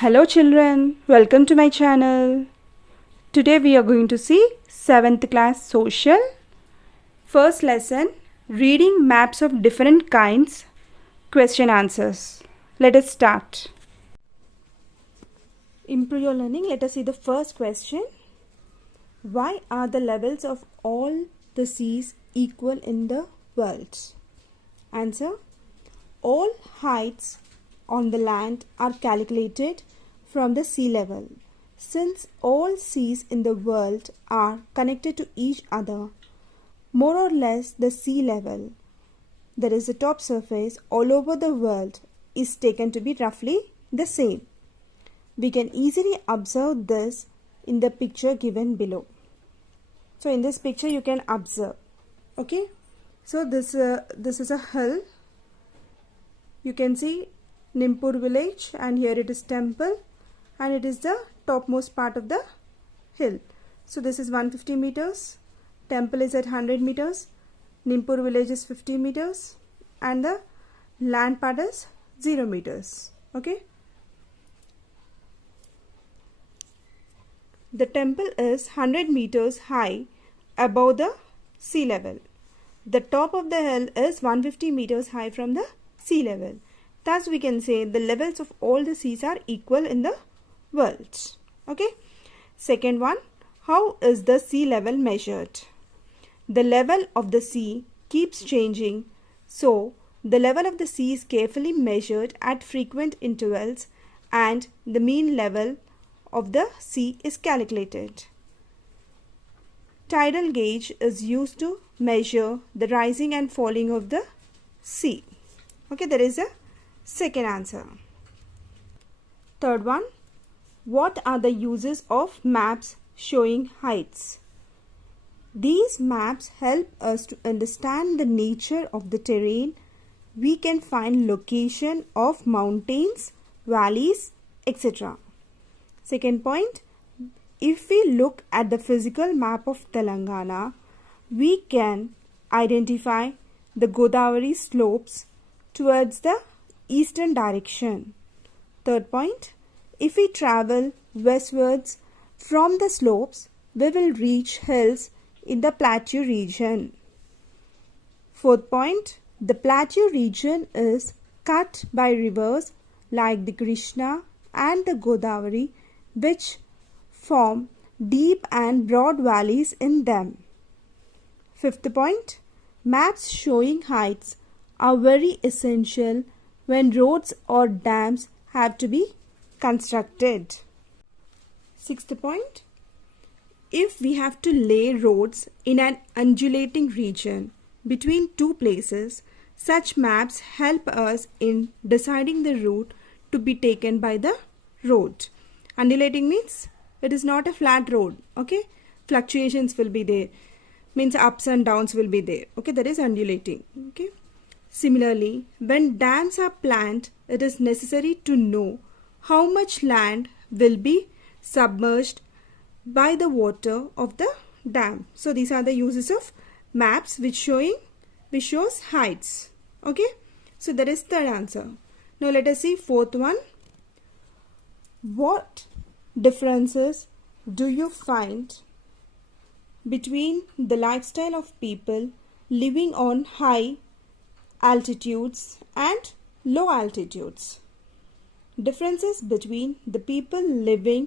Hello children, welcome to my channel. Today we are going to see 7th class social. First lesson, reading maps of different kinds, question answers. Let us start. Improve your learning. Let us see the first question. Why are the levels of all the seas equal in the world? Answer. All heights on the land are calculated from the sea level. Since all seas in the world are connected to each other, more or less the sea level, that is the top surface all over the world, is taken to be roughly the same. We can easily observe this in the picture given below. So in this picture you can observe. Okay. So this is a hill. You can see Nimpur village, and here it is temple, and it is the topmost part of the hill. So this is 150 meters, temple is at 100 meters, Nimpur village is 50 meters, and the land part is 0 meters. Okay. The temple is 100 meters high above the sea level. The top of the hill is 150 meters high from the sea level. Thus we can say the levels of all the seas are equal in the world. Okay. Second one, how is the sea level measured? The level of the sea keeps changing, so the level of the sea is carefully measured at frequent intervals and the mean level of the sea is calculated. Tidal gauge is used to measure the rising and falling of the sea. Okay, there is a second answer. Third one, what are the uses of maps showing heights? These maps help us to understand the nature of the terrain. We can find location of mountains, valleys, etc. Second point, if we look at the physical map of Telangana, we can identify the Godavari slopes towards the eastern direction. Third point, if we travel westwards from the slopes, we will reach hills in the plateau region. Fourth point, the plateau region is cut by rivers like the Krishna and the Godavari, which form deep and broad valleys in them. Fifth point, maps showing heights are very essential when roads or dams have to be constructed. Sixth point, if we have to lay roads in an undulating region between two places, such maps help us in deciding the route to be taken by the road. Undulating means it is not a flat road. Okay, fluctuations will be there, means ups and downs will be there. Okay, that is undulating. Okay. Similarly, when dams are planned, it is necessary to know how much land will be submerged by the water of the dam. So these are the uses of maps which shows heights. Okay, so that is third answer. Now let us see fourth one. What differences do you find between the lifestyle of people living on high altitudes and low altitudes? Differences between the people living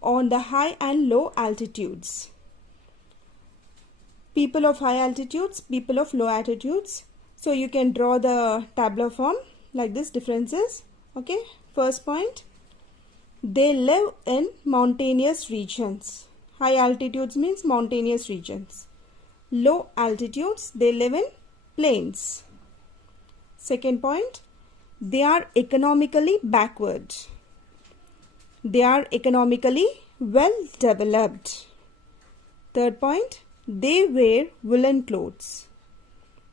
on the high and low altitudes. People of high altitudes, people of low altitudes. So you can draw the tabular form like this, differences. Okay, first point, they live in mountainous regions. High altitudes means mountainous regions. Low altitudes, they live in plains. Second point, they are economically backward. They are economically well developed. Third point, they wear woolen clothes.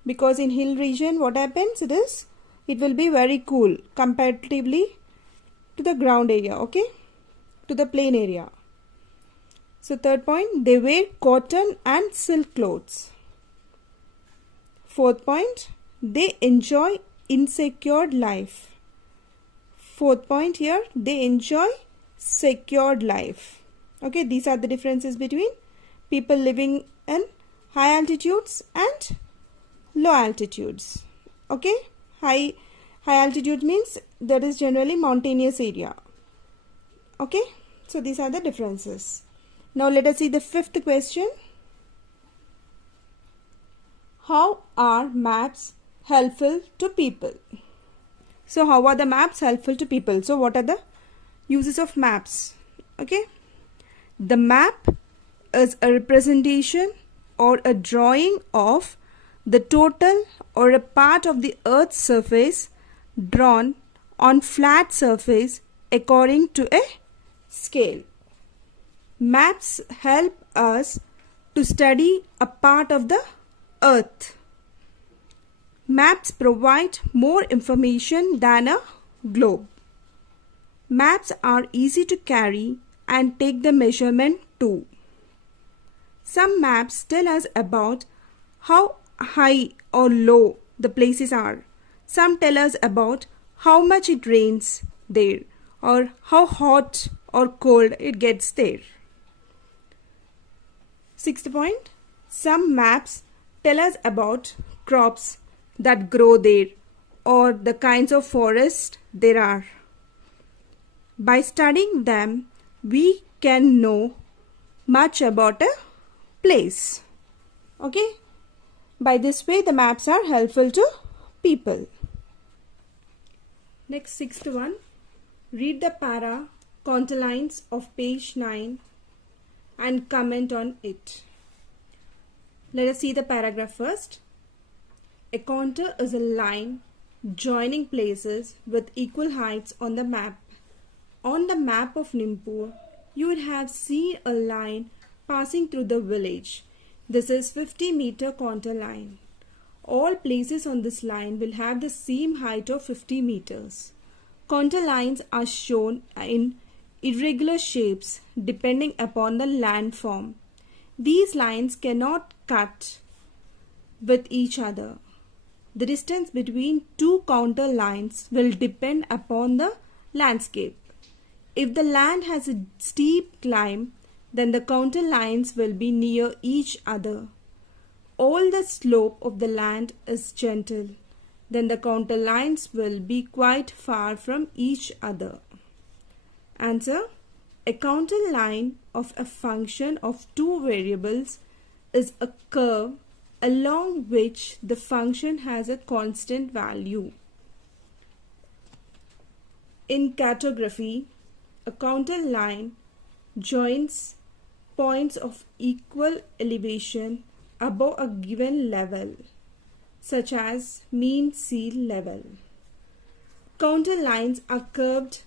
Because in hill region what happens, it will be very cool comparatively to the ground area, okay, to the plain area. So third point, they wear cotton and silk clothes. Fourth point, they enjoy insecure life. Fourth point here, they enjoy secured life. Okay, these are the differences between people living in high altitudes and low altitudes. Okay, high altitude means that is generally mountainous area. Okay, so these are the differences. Now let us see the fifth question. How are maps helpful to people? So how are the maps helpful to people? So what are the uses of maps? Okay, the map is a representation or a drawing of the total or a part of the earth's surface drawn on flat surface according to a scale. Maps help us to study a part of the earth. Maps provide more information than a globe. Maps are easy to carry and take the measurement too. Some maps tell us about how high or low the places are. Some tell us about how much it rains there or how hot or cold it gets there. Sixth point, some maps tell us about crops that grow there or the kinds of forest there are. By studying them, we can know much about a place. Okay, by this way the maps are helpful to people. Next, sixth one, read the para counterlines of page 9 and comment on it. Let us see the paragraph first. A contour is a line joining places with equal heights on the map. On the map of Nimpur, you would have seen a line passing through the village. This is 50-meter contour line. All places on this line will have the same height of 50 meters. Contour lines are shown in irregular shapes depending upon the landform. These lines cannot cut with each other. The distance between two contour lines will depend upon the landscape. If the land has a steep climb, then the contour lines will be near each other. All the slope of the land is gentle, then the contour lines will be quite far from each other. Answer: a contour line of a function of two variables is a curve along which the function has a constant value. In cartography, a contour line joins points of equal elevation above a given level, such as mean sea level. Contour lines are curved,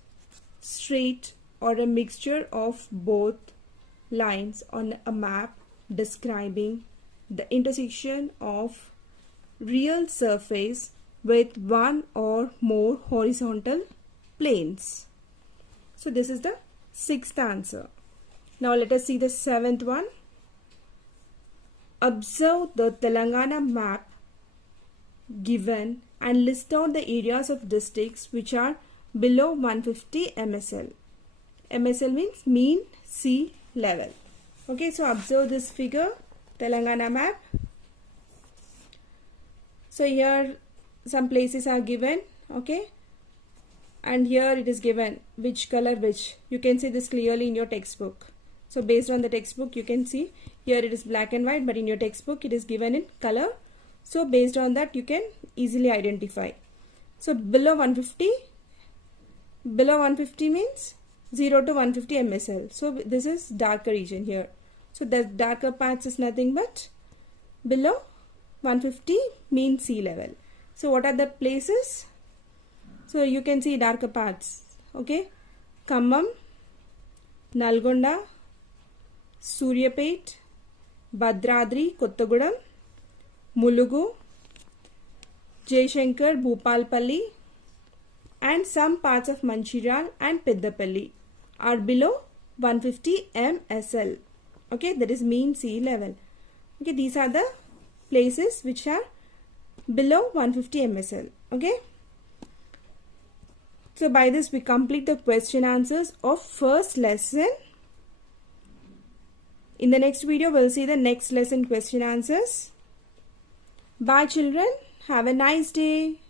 straight, or a mixture of both lines on a map describing the intersection of real surface with one or more horizontal planes. So this is the sixth answer. Now let us see the seventh one. Observe the Telangana map given and list down the areas of districts which are below 150 MSL. MSL means mean sea level. Okay, so observe this figure, Telangana map. So here some places are given, okay, and here it is given which color which. You can see this clearly in your textbook. So based on the textbook you can see here it is black and white, but in your textbook it is given in color. So based on that you can easily identify. So below 150 means 0 to 150 MSL. So this is darker region here. So the darker parts is nothing but below 150 mean sea level. So what are the places? So you can see darker parts. Okay, Khammam, Nalgonda, Suryapet, Bhadradri, Kottagudem, Mulugu, Jaishankar, Bhopalpalli, and some parts of Manchiral and Peddapalli are below 150 MSL. Okay, that is mean sea level. Okay, these are the places which are below 150 MSL. Okay. So by this we complete the question answers of first lesson. In the next video we'll see the next lesson question answers. Bye children. Have a nice day.